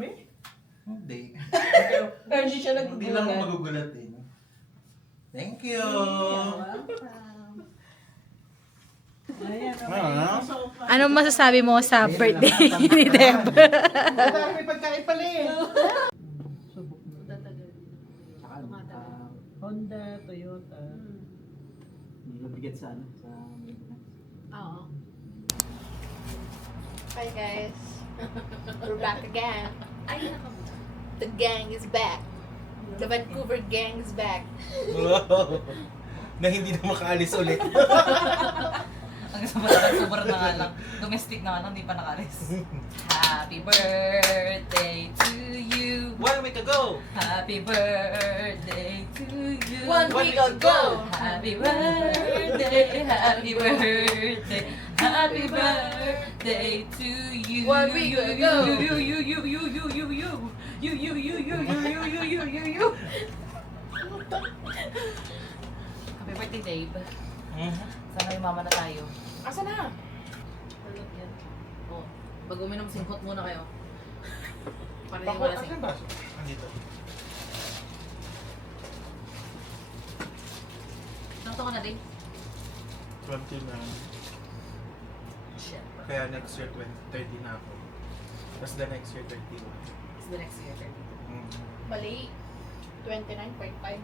kami? Hindi. Pero hindi siya Hindi lang ako nagugulat. magugulat eh. Thank you! Ayan, Ah. Anong masasabi mo sa birthday ni Deb? May pagkain pala eh. Honda, Toyota. Mabigat sa ano? Sa... Oo. Hi guys. We're back again. Ay, the gang is back. The Vancouver gang is back. Na hindi na makaalis ulit. Ang sobrang na nga lang. Domestic na nga lang, hindi pa nakalis. Happy birthday to you. 1 week ago! Happy birthday to you. 1 week ago. Happy birthday, happy birthday, happy birthday to you. 1 week ago. You. Happy birthday, Dave. Sana umama na tayo. Asa na? Oh, pag uminom, singkot muna kayo. Para hindi Bako, wala asan singkot. yung baso? Andito. Ilang taon ka na, Dave? 29. Shit. Kaya next year 30 na ako. Tapos the next year 31. It's the next year, 30. Mali. 29.5.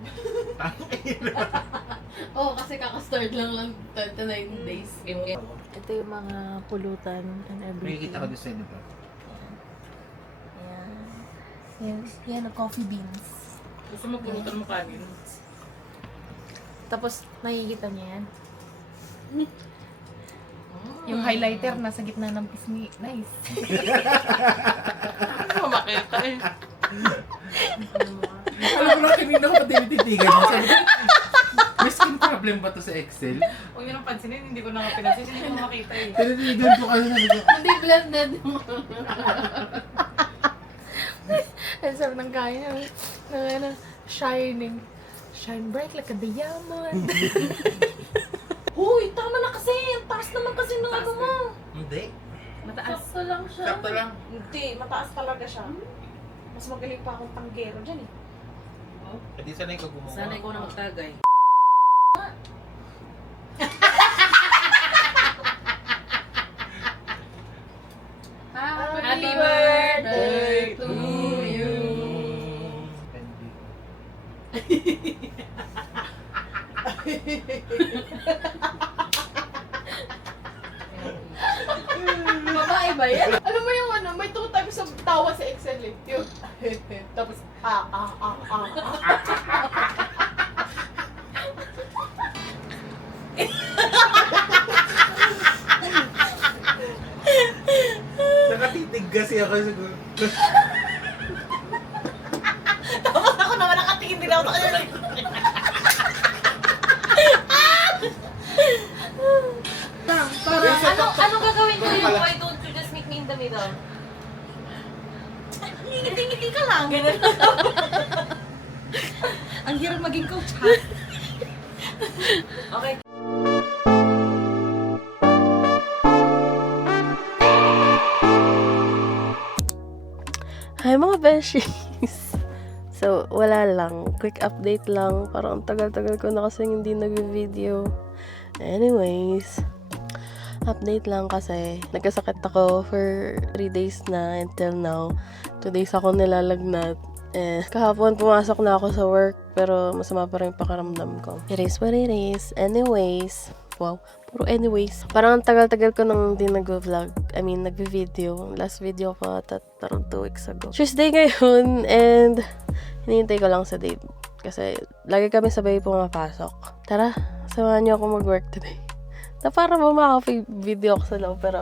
Oo, kasi kakastart lang 29 days. Okay. Ito yung mga pulutan and everything. Nakikita ko doon sa inyo pa. Ayan. Yan, coffee beans. Gusto mo pulutan mo kanin? Tapos, nakikita niya yan. Yung highlighter nasa gitna ng pisngi. Nice. Ano mo makita eh? Alam mo na kanina ko pa tinititigan niya. Sabi ko, may skin problem ba to sa Excel? Huwag niyo nang pansinin, hindi ko na nga pinansin, hindi ko makita eh. Tinititigan ko kasi sabi ko, Hindi blended. Ang sarap ng kaya. Ano, shining. Shine bright like a diamond. Huy, tama na kasi. Ang taas naman kasi ng ano mo. Hindi. Mataas. Sakto lang siya. Sakto lang. Hindi, mataas talaga siya. Mas magaling pa akong tanggero dyan eh. Hindi sanay ko gumawa. Sana ikaw na magtagay. Happy birthday to you. Babae ba yan? Alam mo yung ano, may 2 times of tawa sa Excel eh. Yung, tapos, Nakatitig kasi ako sa Tapos ako naman nakatingin din ako sa kanya. Anong gagawin ko yung why don't you just meet me in the middle? Ngiti-ngiti ka lang. Ganun. Ang hirap maging coach ha. Okay. Hi mga beshies! So, wala lang. Quick update lang. Parang ang tagal-tagal ko na kasi hindi nag-video. Anyways, update lang kasi nagkasakit ako for 3 days na until now. 2 days ako nilalagnat. Kahapon pumasok na ako sa work pero masama pa rin yung pakiramdam ko. It is what it is. Anyways, wow, puro anyways. Parang ang tagal-tagal ko nang hindi nag-vlog. I mean, nag-video. Last video ko parang 2 weeks ago. Tuesday ngayon and hinihintay ko lang sa Dave. Kasi lagi kami sabay pumapasok. Tara, samahan niyo ako mag-work today. Na para ba makaka-video ako sa loob pero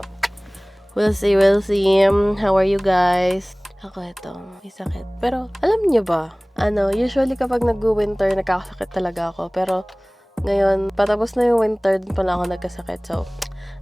we'll see. How are you guys? Ako ito, may sakit. Pero alam niyo ba, usually kapag nag-winter, nagkakasakit talaga ako. Pero ngayon, patapos na yung winter, din pala ako nagkasakit. So,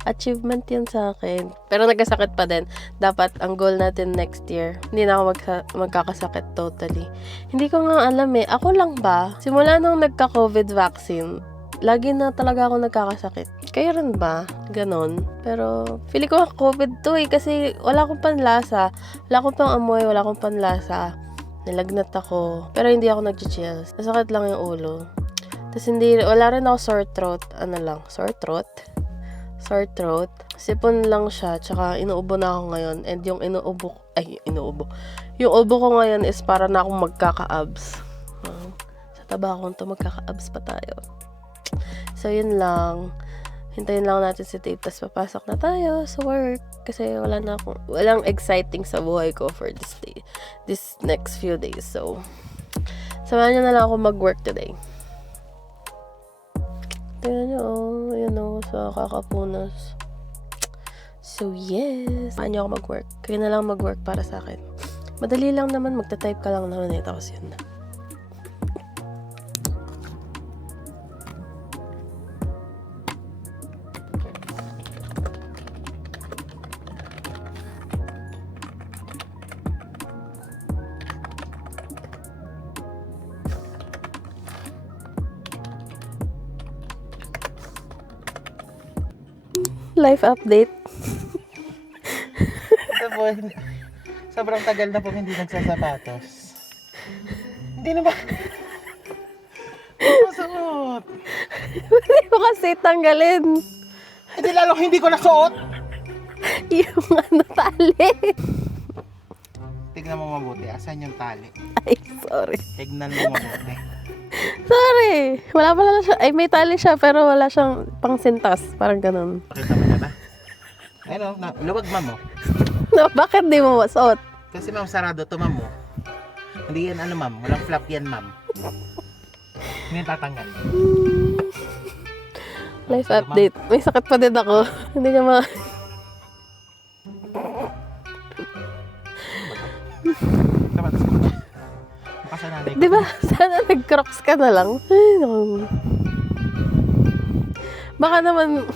achievement yun sa akin. Pero nagkasakit pa din. Dapat, ang goal natin next year, hindi na ako magkakasakit totally. Hindi ko nga alam eh. Ako lang ba? Simula nung nagka-COVID vaccine, lagi na talaga ako nagkakasakit. Kayo rin ba? Ganon. Pero, feeling ko COVID to eh. Kasi wala akong panlasa. Wala akong pang amoy. Wala akong panlasa. Nalagnat ako. Pero hindi ako nag-chills. Nasakit lang yung ulo. Tapos wala rin ako sore throat. Ano lang? Sore throat? Sore throat. Sipon lang siya. Tsaka inuubo na ako ngayon. And yung Yung ubo ko ngayon is para na akong magkaka-abs. Sa taba akong to, magkaka-abs pa tayo. So, yun lang. Hintayin lang natin si Tape, tapos papasok na tayo sa work. Kasi walang exciting sa buhay ko for this next few days. So, samahan nyo na lang ako mag-work today. Tingnan nyo, yun sa kakapunas. So, yes. Samahan nyo ako mag-work. Kayo na lang mag-work para sa akin. Madali lang naman, magta-type ka lang naman tapos yun na. Life update. Ito po, sobrang tagal na po hindi nagsasapatos. Hindi na ba? Masuot. Hindi ko kasi tanggalin. Hindi lalong hindi ko nasuot. Yung tali. Tignan mo mabuti, asan yung tali? Ay, sorry. Tignan mo mabuti. Sorry. Wala pala siya. Ay, may tali siya pero wala siyang pangsintas. Parang ganun. Pakita mo na ba? Ayun luwag ma'am. No, bakit di mo masuot? Kasi ma'am, sarado to ma'am. Hindi yan ma'am, walang flap yan ma'am. Hindi tatanggal. Life update. May sakit pa din ako. Hindi niya Sapatos ko. Makasananay ko. Di ba? Sana nag-crocs ka na lang. Ay, naku. Baka naman...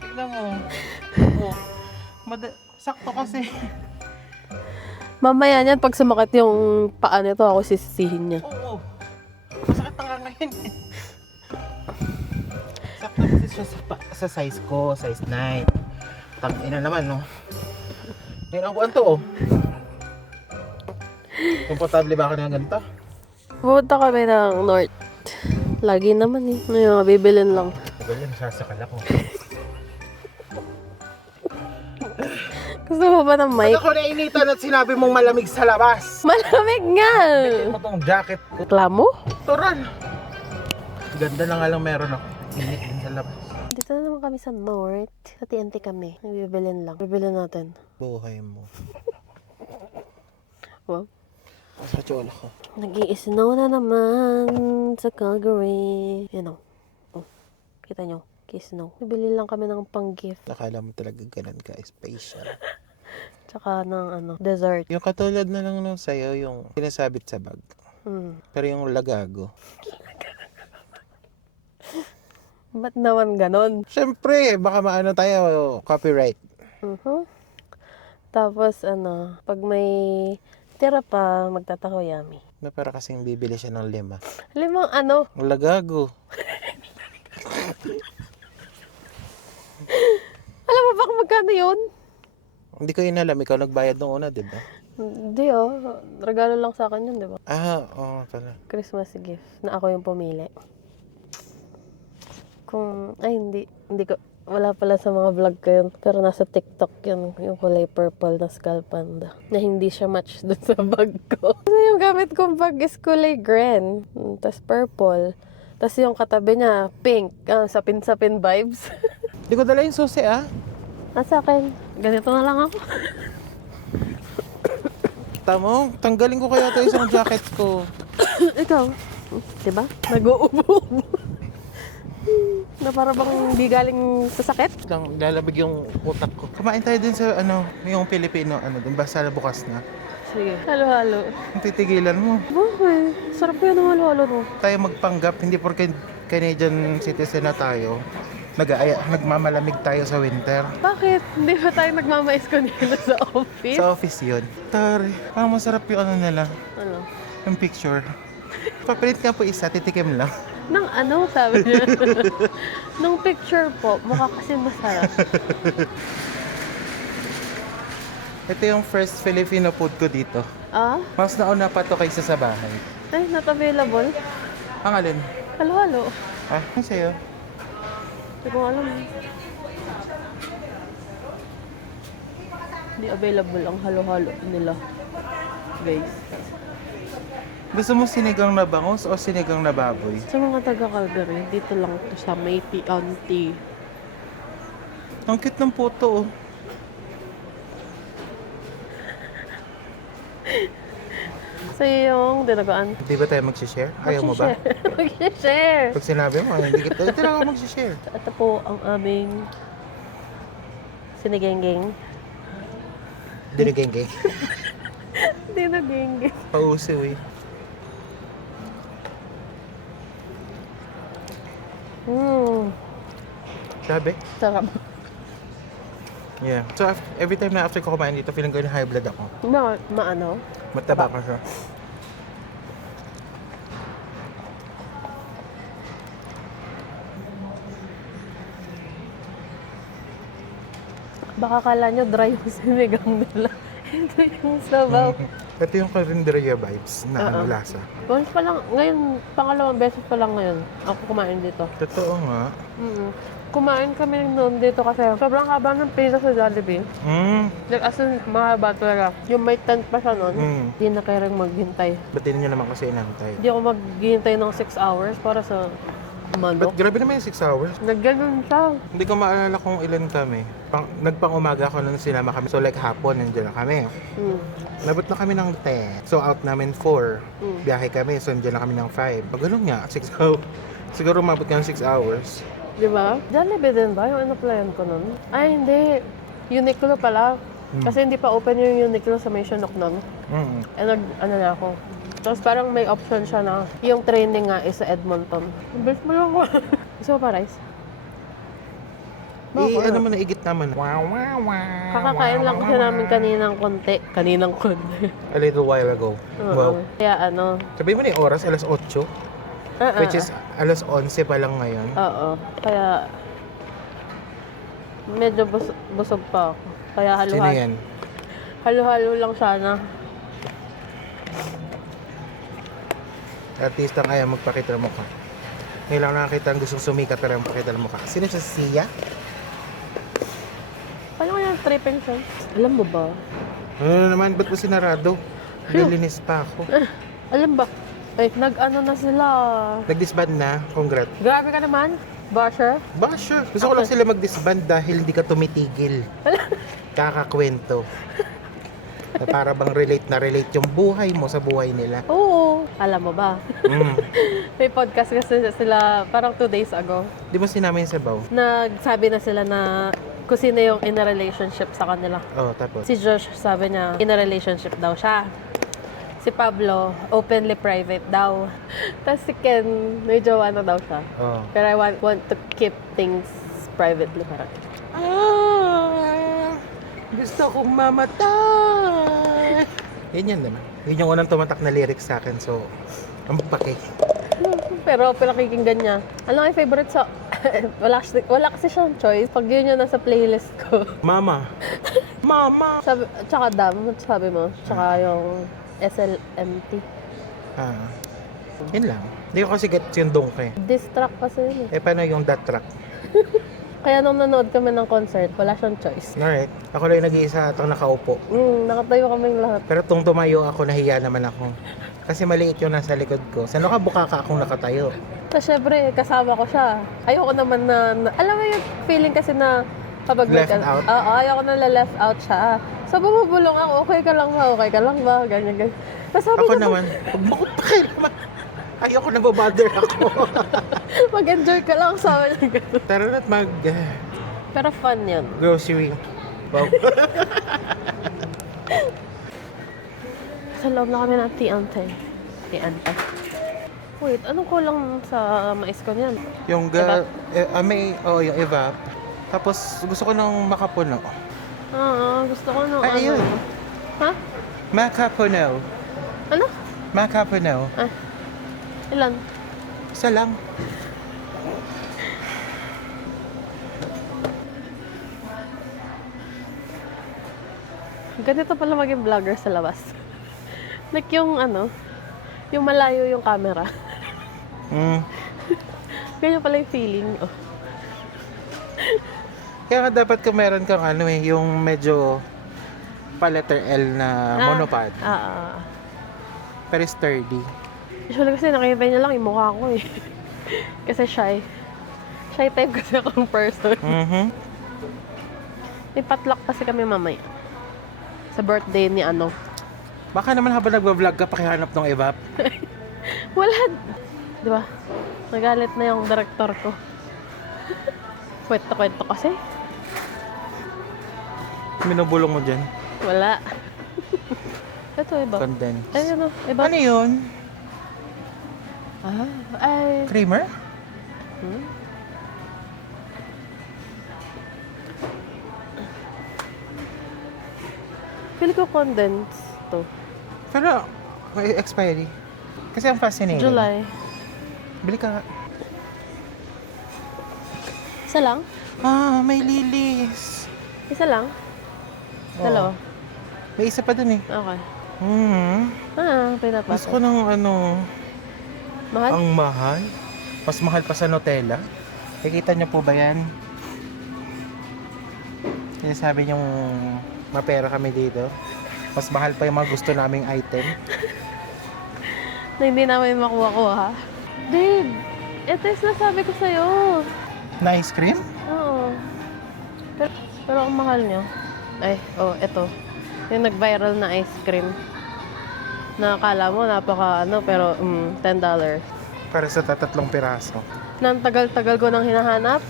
Tignan mo. Oh. Sakto kasi. Mamaya niyan, pag sumakit yung paa nito, ako sisisihin niya. Oo. Masakit na nga ngayon. Sakto kasi siya sa size ko, size 9. Tang-ina naman, no? Ngayon ang buwan to, oh. Komportable ba ako na ganito? Pupunta kami ng North. Lagi naman eh. Ngayon, bibilin lang. Tagal yan, sasakal ako. Gusto mo ba ng mic? Ba't ako nainitan at sinabi mong malamig sa labas? Malamig nga! Tignan mo tong jacket ko. Reklamo? Turan! Ganda na nga lang meron ako. Init din sa labas. Dito na naman kami sa North. Sa TNT kami. Bibilin lang. Bibilin natin. Buhay mo. Wow. Sa tsolo ko. Nag-i-snow na naman sa Calgary. Yan o. Oh. Kita nyo. Snow. Bibili lang kami ng pang-gift. Nakala mo talaga ganun ka, special. Tsaka ng dessert. Yung katulad na lang nung sa'yo, yung sinasabit sa bag. Pero yung lagago. Ba't naman ganon? Siyempre, baka maano tayo, copyright. Tapos pag may tira pa, magtatakoyami. Na para kasing bibili siya ng 5. 5 Lagago. Alam mo ba kung magkano yun? Hindi ko inalam, ikaw nagbayad nung una, di ba? Hindi regalo lang sa akin yun, di ba? Oo, pala. Christmas gift na ako yung pumili. Hindi ko, wala pala sa mga vlog ko yun. Pero nasa TikTok yun, yung kulay purple na Skull Panda. Na hindi siya match dun sa bag ko. Kasi yung gamit kong bag is kulay green, tas purple. Tas yung katabi niya, pink. Sapin-sapin vibes. Hindi ko dala yung susi, Nasa akin, ganito na lang ako. Tamo, tanggalin ko kaya ito isang jacket ko. Ikaw, diba? Nag-uubo-ubo. Na para bang hindi galing sa sakit? Lang, lalabig yung utak ko. Kumain tayo din sa, yung Pilipino, dun ba sa bukas na. Sige. Halo-halo. Ang titigilan mo. Bakit? Sarap ko yan ng halo-halo no. Tayo magpanggap, hindi porke Canadian citizen na tayo. Nagmamalamig tayo sa winter. Bakit? Hindi ba tayo nagmamais ko nila sa office? Sa office yun. Tari, parang masarap yung nila. Ano? Yung picture. Paprint nga po isa, titikim lang. Nang ano, sabi niya. Nung picture po, mukha kasi masarap. Ito yung first Filipino food ko dito. Ah? Mas nauna pa to kaysa sa bahay. Ay, not available. Ang alin? Halo-halo. Ah, ang sa'yo? Hindi ko alam. Hindi available ang halo-halo nila. Guys. Gusto mo sinigang na bangus o sinigang na baboy? Sa mga taga-Calgary, dito lang to sa May Auntie. Ang cute ng puto, oh. So yung dinagaan. Di ba tayo mag-share? Ayaw mo ba? Mag-share! Pag sinabi mo, hindi kita talaga mag-share. Ito po ang aming sinigenggeng. Dinigengge. Dinagenggeng. Pauso, eh. Sabi? Sarap. Yeah. So, every time na after ko kumain dito, feeling ko yung high blood ako. Maano? Mataba ka siya. Baka kala nyo dry yung sinigang nila. Ito yung sabaw. Ito yung karinderya vibes na ano lasa. Once pa lang, ngayon, pangalawang beses pa lang ngayon, ako kumain dito. Totoo nga. Kumain kami noon dito kasi sobrang haba ng pila sa Jollibee. Like, as in, mahaba talaga. Yung may tent pa siya noon, hindi na kayo rin maghintay. Ba't din nyo naman kasi inantay? Hindi ako maghihintay ng 6 hours para sa manok. Ba't grabe naman yung 6 hours? Nagganon siya. Hindi ko maalala kung ilan kami. Nagpang-umaga ako nung sinama kami. So like hapon, nandiyan na kami. Nabot na kami ng 10. So out namin 4. Biyahe kami. So nandiyan na kami ng 5. Pag ganun nga, 6 hours. Siguro umabot ka ng 6 hours. Di ba? Jollibee din ba yung in-applyan ko nun? Ay, hindi. Uniqlo pala. Kasi hindi pa open yung Uniqlo sa may Chinook nun. Eh, ano na ako. Tapos parang may option siya na yung training nga is sa Edmonton. Bilis mo lang ko. Gusto mo pa rice? Ano mo na igit naman. Kakakain lang kasi namin kaninang konti. Kaninang konti. A little while ago. Wow. Kaya ano. Sabihin mo na yung oras, alas 8. Which is alas 11 pa lang ngayon. Oo. Kaya medyo busog pa ako. Kaya Sino yan? Halo-halo lang sana. Artista nga yan, magpakita ng mukha. Ngayon lang nakakita ang gustong sumikat pero magpakita ng mukha. Sino siya? Sia? Paano kaya tripping siya? Alam mo ba? Ano naman? Ba't mo sinarado? Nilinis pa ako. Alam ba? Ay, nag-ano na sila. Nag-disband na? Congrats. Grabe ka naman. Basher. Ba, sure. Gusto ko lang sila mag-disband dahil hindi ka tumitigil. Kakakwento. Na para bang relate yung buhay mo sa buhay nila. Oo. Alam mo ba? May podcast kasi sila parang 2 days ago. Di mo sinama yung sabaw? Nagsabi na sila na kung sino yung in a relationship sa kanila. Oh, tapos? Si Josh sabi niya in a relationship daw siya. Si Pablo, openly private daw. Tapos si Ken, may jowa na daw siya. Oh. Pero I want to keep things privately parang. Gusto kong mamatay. Yan naman. Yun yung unang tumatak na lyrics sa akin. So, ang pake. Pero pinakikinggan niya. Ano ang favorite sa... wala kasi siyang choice. Pag yun yung nasa playlist ko. Mama. Mama. Sabi, tsaka Dam, sabi mo. Tsaka yung SLMT. Yun lang. Hindi ko kasi gets yung dongke. Diss track kasi yun eh. Paano yung that track? Kaya nung nanood kami ng concert, wala siyang choice. Alright. Ako lang yung nag-iisa itong nakaupo. Nakatayo kaming lahat. Pero tung tumayo ako, nahiya naman ako. Kasi maliit yung nasa likod ko. Saan ka buka ka akong nakatayo? Tapos syempre, kasama ko siya. Ayoko naman na alam mo yung feeling kasi na kapag Left out? Oo, ayoko na left out siya. So bumubulong ako, okay ka lang ba? Okay ka lang ba? Ganyan. Tapos sabi Ako niya, naman, huwag mo akong pakialaman. Ayoko na babother ako. mag-enjoy ka lang sa amin. Tara na't Pero fun yun. grocery. Wow. Sa loob na kami ng Tiante. Wait, anong kulang sa mais ko niyan? Yung yung evap. Tapos gusto ko ng makapuno. Gusto ko ng Ay, ayun. Ha? Makapuno. Ano? Makapuno. Ilan? Isa lang. Ganito pala maging vlogger sa labas. Like yung ano, yung malayo yung camera. Mm. Ganyan pala yung feeling. Oh. Kaya nga dapat kung meron kang ano eh, yung medyo pa letter L na monopod. Pero sturdy. Usually kasi nakita niya lang yung mukha ko eh. Kasi shy. Shy type kasi akong person. Mhm. May potluck kasi kami mamaya. Sa birthday ni ano. Baka naman habang nagbablog ka, pakihanap ng evap. Wala. Di ba? Nagalit na yung director ko. Kwento-kwento kasi. Minubulong mo dyan. Wala. Ito iba. Condense. Ay ano, iba. Ano yun? Ay. Creamer? Feel ko condense to. Pero, may expiry. Kasi ang fascinating. July. Bili ka nga. Isa lang? Ah, may lilis. Isa lang? Dalawa? May isa pa dun eh. Okay. Gusto Pinapasok. ko ng ano, Mahal? ang mahal. Mas mahal pa sa Nutella. Nakikita niyo po ba yan? Sinasabi niyong mapera kami dito. Mas mahal pa yung mga gusto naming item. Na hindi namin makuha-kuha. Babe, ito yung sinasabi ko sa'yo. Na ice cream? Oo. Pero ang mahal niya. Ay, ito. Yung nag-viral na ice cream. Na akala mo napaka pero $10. Para sa tatlong piraso. Nang tagal-tagal ko nang hinahanap.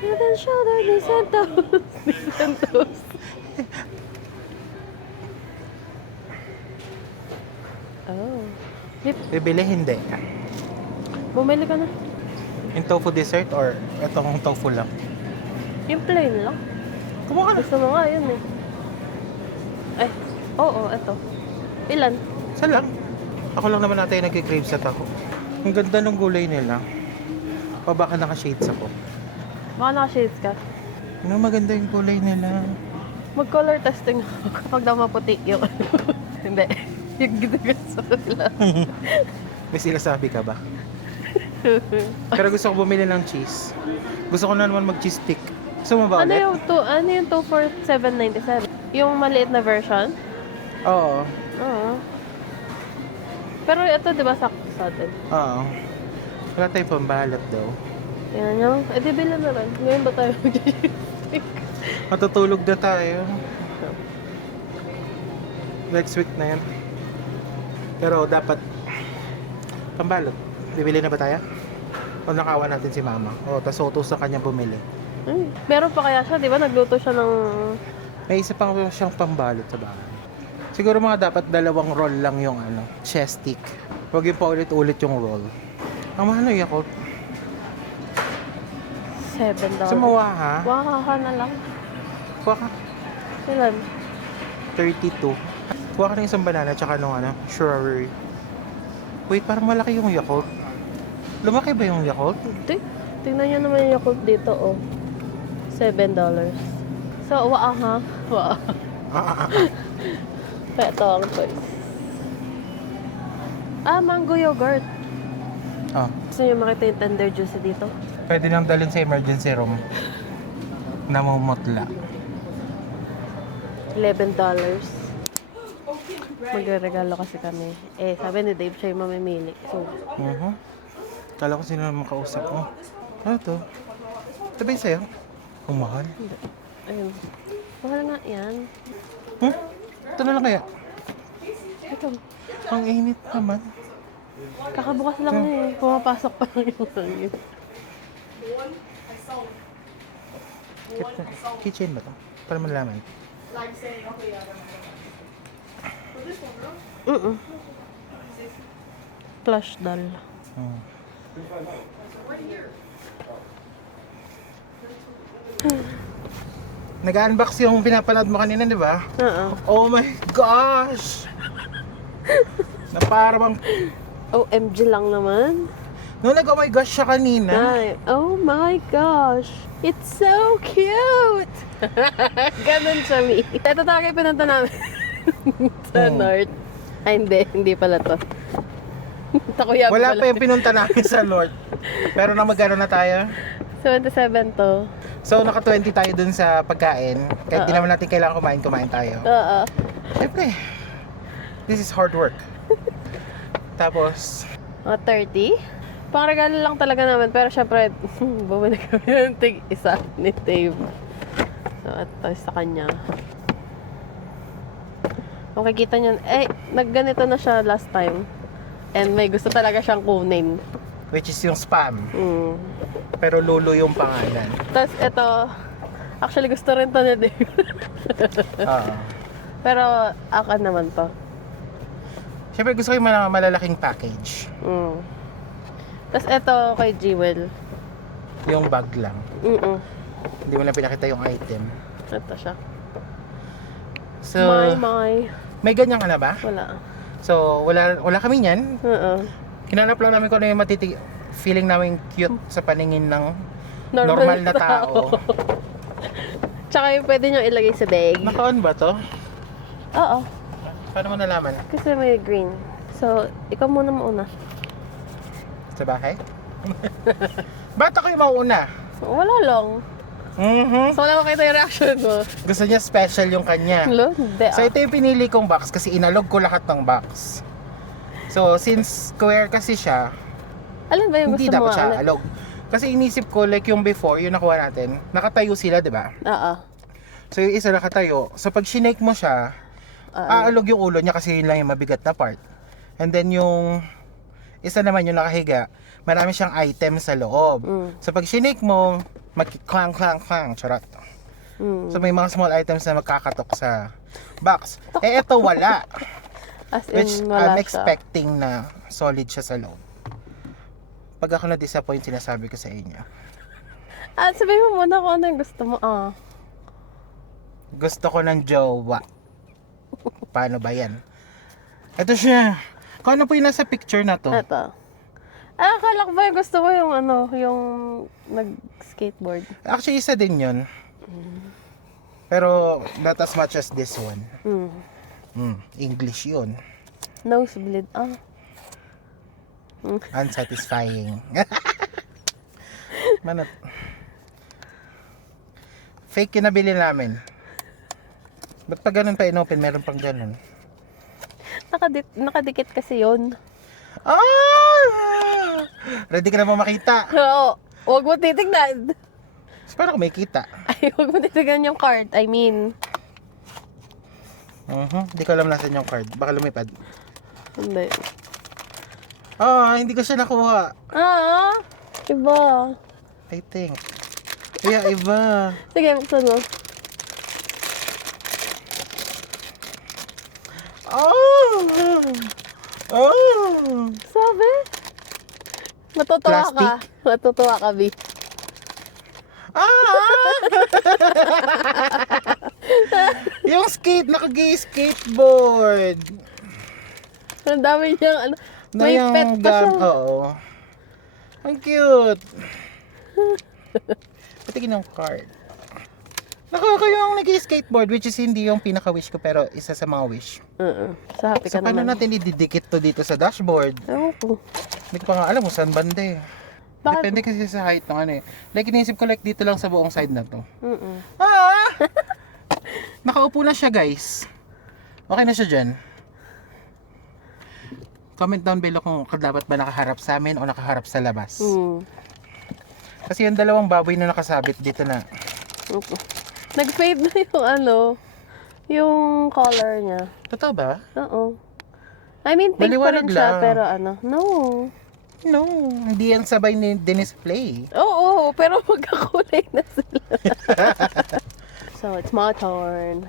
Head and shoulder, knees and toes. Knees and toes. Oh. Bibili, hindi. Bumili ka na. Yung tofu dessert or itong tofu lang? Yung plain lang. Kumuha ka na. Gusto mo nga yun eh. Ay, oo, eto. Ilan? Isa lang. Ako lang naman natin nag-crave sa taho. Ang ganda ng gulay nila. O baka naka-shades ako. Baka naka-shades ka. Ano, maganda yung gulay nila. Mag-color testing ako kapag daw maputi yung hindi. Yung ginugas sa sila. May sinasabi ka ba? Pero gusto ko bumili ng cheese. Gusto ko na naman mag-cheese stick. Gusto mo ba Ano ulit? yung 2 for $7.97? Yung maliit na version? Oo. Oo. Pero ito, di ba, sakto sa atin? Oo. Wala tayong pambalot daw. Tingnan nyo. Eh, di bila na lang. Ngayon ba tayo mag-stick? Matutulog na tayo. Next week na yan. Pero dapat pambalot. Bibili na ba tayo? O nakawa natin si mama? O tas utos sa kanya bumili. Meron pa kaya siya, di ba? Nagluto siya ng... May isa pang siyang pambalot sa bahay. Siguro mga dapat 2 roll lang yung chest stick. Huwag yung paulit-ulit yung roll. Ang mahal na Yakult. $7. Sumawa ha? Waka ka na lang. Kuha ka. Ilan? 32. Kuha ka ng isang banana tsaka nung strawberry. Wait, parang malaki yung Yakult. Lumaki ba yung Yakult? Hindi. Tingnan nyo naman yung Yakult dito, oh. $7. So, waa ha? Waa. Kaya ito ang choice. Mango yogurt. Oh. Gusto nyo makita yung tender juice dito? Pwede nang dalhin sa emergency room. Namumutla. $11. Magre-regalo kasi kami. Eh, sabi ni Dave, siya yung mamimili. So, Kala ko sino naman kausap mo. Ano to? Ito ba yung sa'yo? Ang mahal. ayun. Mahal nga yan. Ito na lang kaya. Ito. Ang init naman. Kakabukas lang na eh. Pumapasok pa lang yung hangin. Kitchen ba to? Para malaman. Plush doll. Nag-unbox yung pinapanood mo kanina, di ba? Oo. Oh my gosh! Na parang OMG lang naman. Nung nag, oh my gosh siya kanina. Ay, oh my gosh. It's so cute! Ganon siya, Mi. Ito talaga yung pinunta namin. Sa North. Ay, hindi pala to. Takoyaki Wala pala. pa yung pinunta namin sa North. Pero na magkano na tayo? 77 to. So, naka-20 tayo dun sa pagkain. Kahit di naman natin kailangan kumain tayo. Oo. Siyempre, this is hard work. Tapos, 30. Pang-regalo lang talaga namin. Pero syempre, bumili kami ng tig-isa ni Dave. So, ito sa kanya. Kung kikita nyo, nagganito na siya last time. And may gusto talaga siyang kunin. which is yung spam. Mm. Pero Lulu yung pangalan. Tapos ito, actually gusto rin to ni Dave. Oo. Pero akin naman to. Siyempre gusto ko yung malalaking package. Mm. Tapos ito kay Jewel. Yung bag lang. Hindi mo na pinakita yung item. Ito siya. So, may ganyan ka na ba? Wala. So, wala kami niyan. Kinanap lang namin kung ano yung feeling namin cute sa paningin ng normal na tao. Tsaka yung pwede nyo ilagay sa bag. Naka-on ba to? Oo. Paano mo nalaman? Kasi may green. So, ikaw muna mauna. Sa bahay? Ba't ako yung mauna? Wala lang. So, wala makita yung reaction mo. Gusto niya special yung kanya. Hello? Hindi So, ito yung pinili kong box kasi inalog ko lahat ng box. So, since square kasi siya, Alin ba yung hindi gusto mo? dapat siya alog. Kasi inisip ko, like yung before, yung nakuha natin, nakatayo sila, di ba? Oo. So, yung isa nakatayo. So, pag shinake mo siya, aalog yung ulo niya kasi yun lang yung mabigat na part. And then yung isa naman yung nakahiga, marami siyang item sa loob. So, pag shinake mo, mag-clang, clang, clang, charot. So, may mga small items na magkakatok sa box. Eh, ito wala. As in, Which wala I'm siya. expecting na solid siya sa loob. Pag ako na-disappoint, sinasabi ko sa inyo. Sabihin mo muna kung ano yung gusto mo. Gusto ko ng jowa. Paano ba yan? Ito siya. Kung ano po yung nasa picture na to? Ito. Akala ko ba yung gusto mo yung ano, yung nag-skateboard? Actually, isa din yun. Pero not as much as this one. English yun. Nosebleed. Unsatisfying. Manot. Fake yung nabili namin. Ba't pa ganun pa inopen? Meron pang ganun. Nakadikit kasi yun. Ready ka na ba makita? Oo. Huwag mo titignan. Parang may kita. Ay, huwag mo titignan yung card. I mean. Hindi ko alam nasan yung card. Baka lumipad. Hindi. Hindi ko siya nakuha. Iba. I think. Yeah, iba. Sige, buksan mo. Sabi? Matutuwa ka. Plastic? Matutuwa ka, B. Yung naka-gay skateboard. Ang dami niyang ano. May yung pet pa siya. Oo. Ang cute. Patigin yung card. Nakaka yung nag-skateboard, which is hindi yung pinaka-wish ko, pero isa sa mga wish. Sa happy So, ka paano naman. natin ididikit to dito sa dashboard? Ewan ko. Hindi ko pa nga alam kung saan banda eh. Bakit? Depende kasi sa height ng ano eh. Like, iniisip ko like dito lang sa buong side na to. Nakaupo na siya, guys. Okay na siya dyan. Comment down below kung dapat ba nakaharap sa amin o nakaharap sa labas. Kasi yung dalawang baboy na nakasabit dito na. Nag-fade na yung ano, yung color niya. Totoo ba? Oo. I mean, pink pa Maliwanag rin siya, lang. pero ano, no. No, hindi yan sabay ni display. Oo, pero magkakulay na sila. So, it's my turn.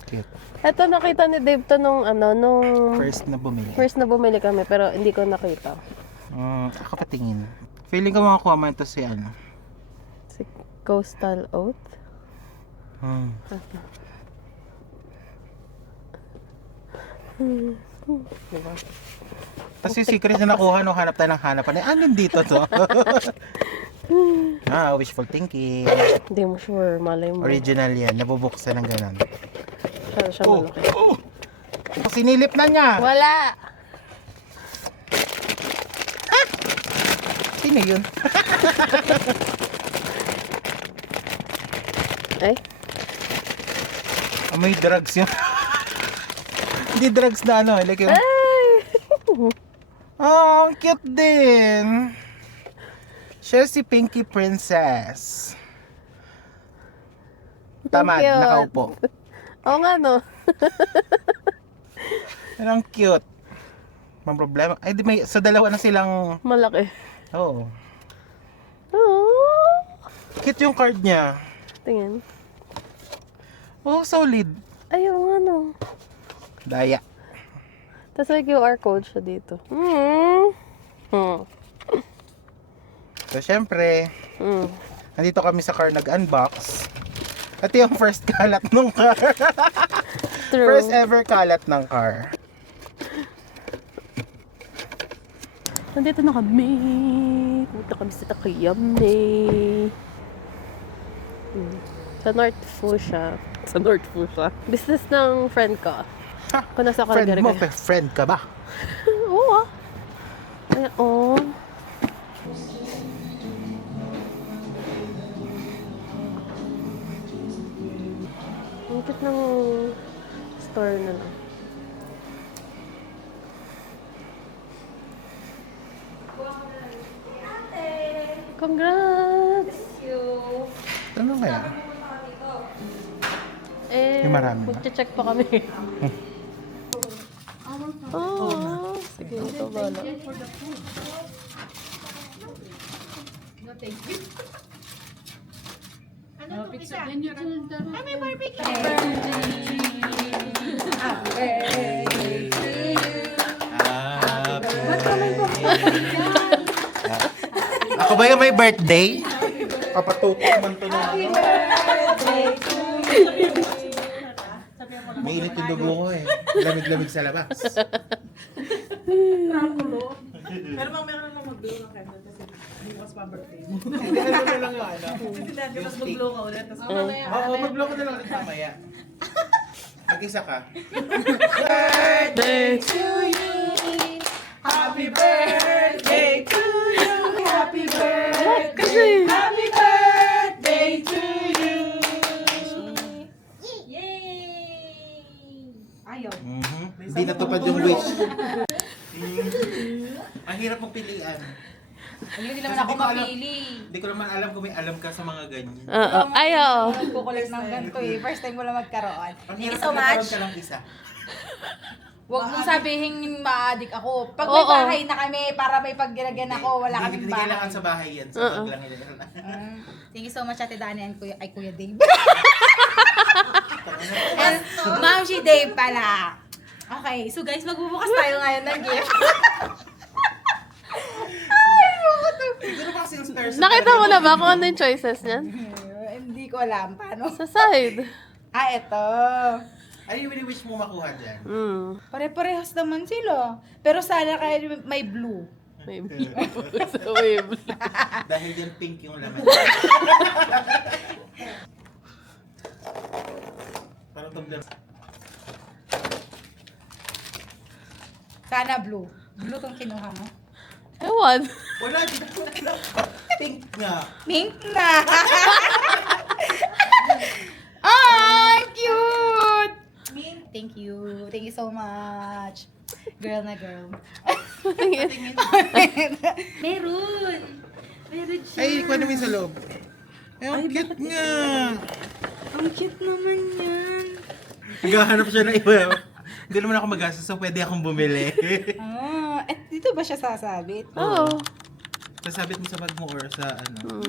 Okay. Ito nakita ni Dave to nung ano, nung First na bumili kami, pero hindi ko nakita. Ako patingin. Feeling ko makakuha man ito si ano. Si Coastal Oath. Diba? Tapos yung secret na nakuha nung hanap tayo ng hanapan. Ano dito to? Wishful thinking. Hindi mo sure, malay mo. Original yan. Nabubuksan ng ganun. Siya Oh! malaki. Oh! Sinilip na niya! Wala! Sino yun? Ay, May drugs yun. Hindi drugs na ano. Like yung... Ang cute din. Siya si Pinky Princess. Tamad, cute. nakaupo. Oo nga no. Pero ang cute. Mang problema. Ay, di may, so dalawa na silang... Malaki. Oo. Oh, Cute yung card niya. tingin. Oh, solid. Ayaw nga no. Daya. Tapos may QR code siya dito. So, syempre, Mm. nandito kami sa car nag-unbox. Ito yung first kalat ng car. True. First ever kalat ng car. Nandito na kami. Nandito kami sa Takayame. Sa North Fuchsia. Sa North Fuchsia. Business ng friend ko. Ha? Kung nasa ko Friend mo, nagre-regalo. friend ka ba? Oo ah. Ay, oh. Ang cute ng store na lang. Congrats! Ano kaya? Eh, Yung marami ba? magche-check pa kami. Oh, sige, ito bala. Ako ba yung may birthday? Kapatutok man to na ano. May init yung dugo ko eh. Lamig-lamig sa labas. Pero meron lang mag-blow ng candle kasi hindi mas pa-birthday mo. Hindi mo lang yung ano. Hindi natin mas mag-blow ka ulit. Tapos mamaya. Oo, mag-blow ko na lang ulit mamaya. Mag-isa ka. Birthday to you. Happy birthday to you. Happy birthday. Happy birthday to you. Ayaw. Hindi natupad yung wish. Ang hirap mong pilian. Ayun, hindi naman Kasi ako di ko alam- mapili. Hindi ko naman alam kung may alam ka sa mga ganyan. Oo, ayaw. Nagkukulit ng ganito eh. First time ko lang magkaroon. Ang Thank you hirap so magkaroon much. ka lang isa. Huwag mong sabihin ma-addict ako. Pag may Oo. bahay na kami, para may paggilagyan ako, wala kaming Hindi kailangan bahay. sa bahay yan. Sa Oo. pag lang nila. Thank you so much, Ate Dani and Kuya Dave. And Ma'am si Dave pala. Okay, so guys, magbubukas tayo ngayon ng gift. Siguro kasi yung stars. Nakita mo na ba kung ano yung choices niyan? Hindi ko alam paano. Sa side. Eto. Ano yung wish mo makuha dyan? Pare-parehas naman sila. Pero sana kaya may blue. May blue. So, may blue. Dahil yan pink yung laman. Parang tumblang. Sana blue. Blue tong kinuha mo. Ewan. Wala, di ko alam. Pink nga. Pink na! Ay, cute! Thank you. Thank you so much. Girl na girl. Meron! Meron siya. Ay, ikuha namin sa loob. Ay, ang cute nga. Ang cute naman yan. Naghahanap siya na iba. Hindi naman ako magastos, so pwede akong bumili. Dito ba siya sasabit? Oo. Sasabit mo sa bag mo or sa ano?